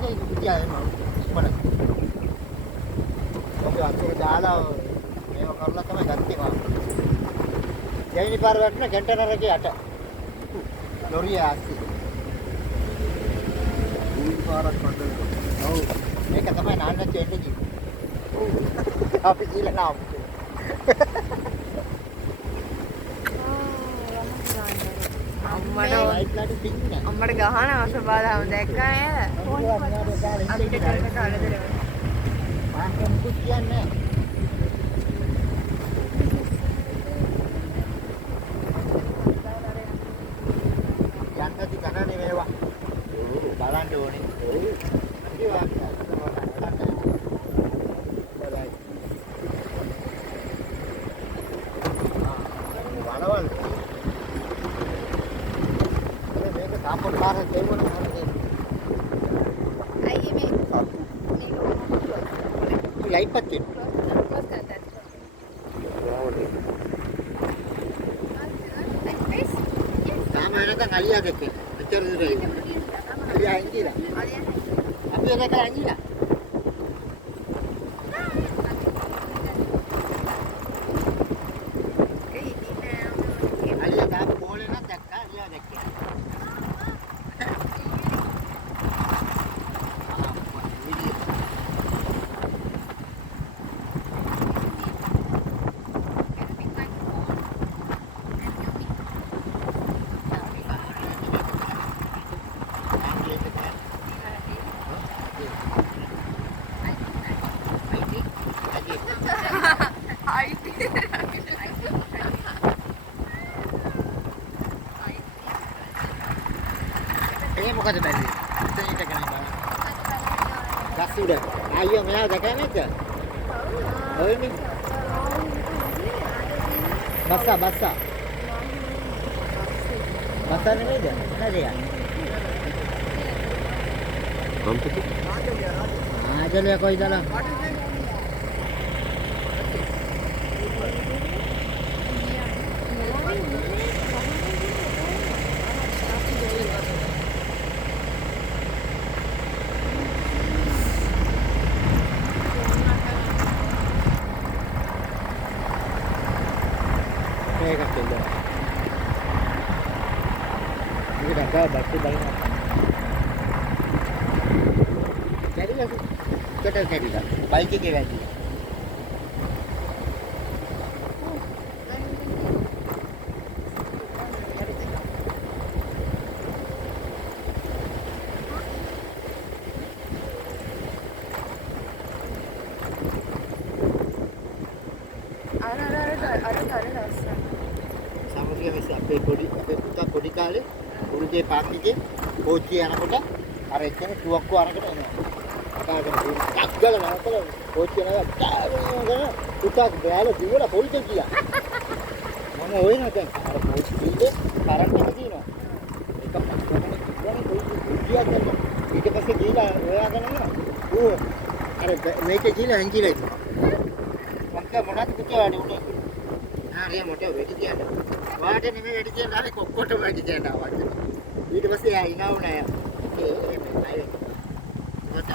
වගේ ඉතියා එනවා මොන ඔබ අතේ දාලා මේව කරලා තමයි ගත්තේ මම දෙවෙනි පාර වටන කන්ටේනර් එකේ යට ලොරිය ආස්ති උන් පාරක් වටන ඔව් මේක තමයි නාන්න චෙන්නේ කිව්වේ ඔව් අපි කියලා නාමු අම්මට ගහන අවශ්‍යතාවම දැක්කා නේද? අපිට කරන කාලෙදර. මාකම් කුත් කියන්නේ. යන්නති ගණනේ වේවා. බලන්න ඕනේ. Kampung Barat Dewa mana ni? Aye me. Light patin. Sama ada kan alia ke? Betul betul. Alia ini lah. Apa yang ada ini lah? Alia dah boleh nak dekat alia dekat. Ini muka tadi. Ini tak kena bang. Gas sudah. Ayo melah dekat macam. Oh ini. Basah basah. Basah ni ada. Ada ya. Kamu tu? Ada le kau dalam. Ini dah kau batu banyak. Jadi lah, kita jadi dah. Baik ke lagi. Ada. Sama dia mesti apa podi kali. උරුගේ පාක්කේ කෝච්චිය යනකොට අර එක්කෙනෙ තුවක්කුව අරගෙන එනවා. අතාගෙන ටග්ගල නරකල කෝච්චිය නගා පුතාක් බෑලා දිවලා පොලිසිය ගියා. මම හොයන දැන් අර කෝච්චියේ කරන්ට් එක තියෙනවා. ඒක පස්සෙන් කිව්වනේ පොලිසිය ගියා කියලා. ඊට පස්සේ ගිහලා හොයාගෙන යනවා. ඌ අර මේකේ ගිහලා ඇංජිලා ඉන්නවා. මක්ක මොනවද පුතාට උනේ? හරිය මොටේ වෙඩි කියන්නේ. වාට නෙමෙයි වැඩි කියන හරි කොක්කොට වැඩි කියනවා ඊට පස්සේ ආ ඉනවුනා ඒ මේ අය මොකද